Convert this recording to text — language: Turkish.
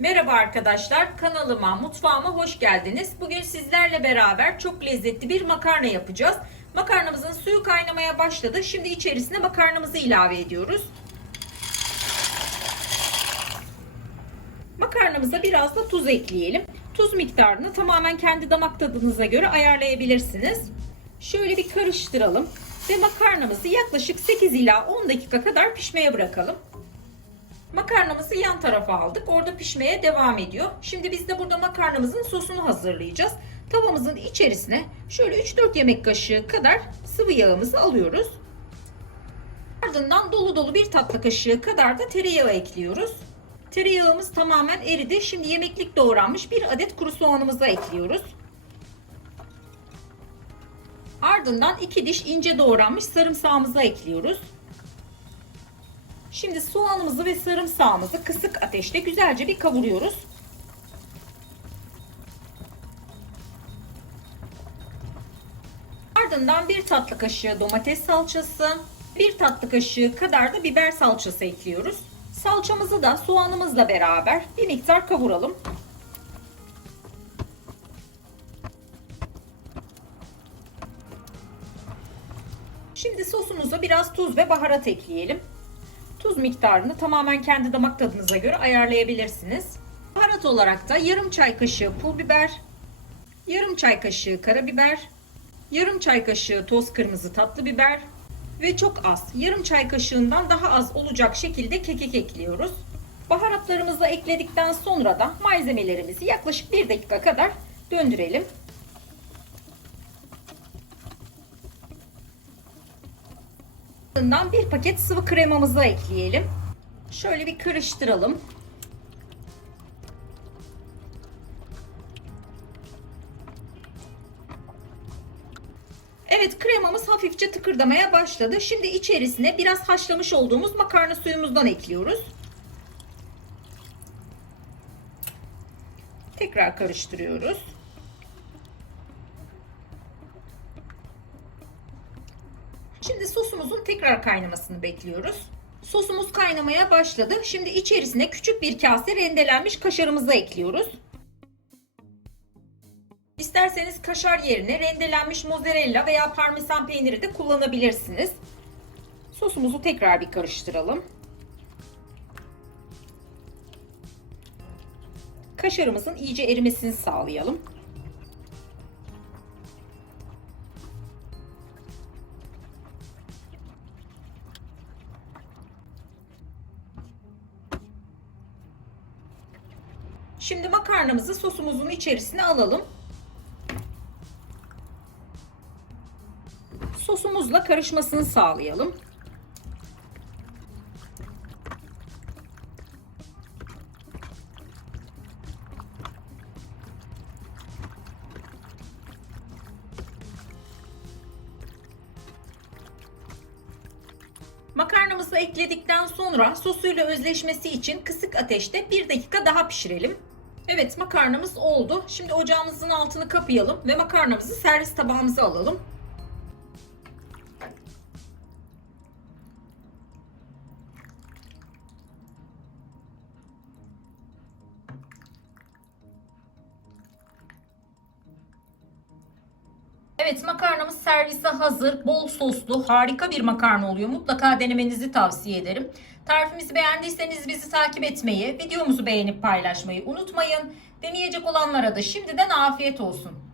Merhaba arkadaşlar, kanalıma, mutfağıma hoş geldiniz. Bugün sizlerle beraber çok lezzetli bir makarna yapacağız. Makarnamızın suyu kaynamaya başladı. Şimdi içerisine makarnamızı ilave ediyoruz. Makarnamıza biraz da tuz ekleyelim. Tuz miktarını tamamen kendi damak tadınıza göre ayarlayabilirsiniz. Şöyle bir karıştıralım ve makarnamızı yaklaşık 8 ila 10 dakika kadar pişmeye bırakalım. Makarnamızı yan tarafa aldık. Orada pişmeye devam ediyor. Şimdi biz de burada makarnamızın sosunu hazırlayacağız. Tavamızın içerisine şöyle 3-4 yemek kaşığı kadar sıvı yağımızı alıyoruz. Ardından dolu dolu bir tatlı kaşığı kadar da tereyağı ekliyoruz. Tereyağımız tamamen eridi. Şimdi yemeklik doğranmış bir adet kuru soğanımızı ekliyoruz. Ardından 2 diş ince doğranmış sarımsağımızı ekliyoruz. Şimdi soğanımızı ve sarımsağımızı kısık ateşte güzelce bir kavuruyoruz. Ardından bir tatlı kaşığı domates salçası, bir tatlı kaşığı kadar da biber salçası ekliyoruz. Salçamızı da soğanımızla beraber bir miktar kavuralım. Şimdi sosumuza biraz tuz ve baharat ekleyelim. Tuz miktarını tamamen kendi damak tadınıza göre ayarlayabilirsiniz. Baharat olarak da yarım çay kaşığı pul biber, yarım çay kaşığı karabiber, yarım çay kaşığı toz kırmızı tatlı biber ve çok az, yarım çay kaşığından daha az olacak şekilde kekik ekliyoruz. Baharatlarımızı ekledikten sonra da malzemelerimizi yaklaşık 1 dakika kadar döndürelim. Ardından bir paket sıvı kremamızı ekleyelim. Şöyle bir karıştıralım. Evet kremamız hafifçe tıkırdamaya başladı. Şimdi içerisine biraz haşlamış olduğumuz makarna suyumuzdan ekliyoruz. Tekrar karıştırıyoruz. Şimdi sosumuzun tekrar kaynamasını bekliyoruz. Sosumuz kaynamaya başladı. Şimdi içerisine küçük bir kase rendelenmiş kaşarımızı ekliyoruz. İsterseniz kaşar yerine rendelenmiş mozzarella veya parmesan peyniri de kullanabilirsiniz. Sosumuzu tekrar bir karıştıralım. Kaşarımızın iyice erimesini sağlayalım. Şimdi makarnamızı sosumuzun içerisine alalım. Sosumuzla karışmasını sağlayalım. Makarnamızı ekledikten sonra sosuyla özleşmesi için kısık ateşte 1 dakika daha pişirelim. Evet makarnamız oldu. Şimdi ocağımızın altını kapayalım ve makarnamızı servis tabağımıza alalım. Evet makarnamız servise hazır. Bol soslu harika bir makarna oluyor. Mutlaka denemenizi tavsiye ederim. Tarifimizi beğendiyseniz bizi takip etmeyi, videomuzu beğenip paylaşmayı unutmayın. Deneyecek olanlara da şimdiden afiyet olsun.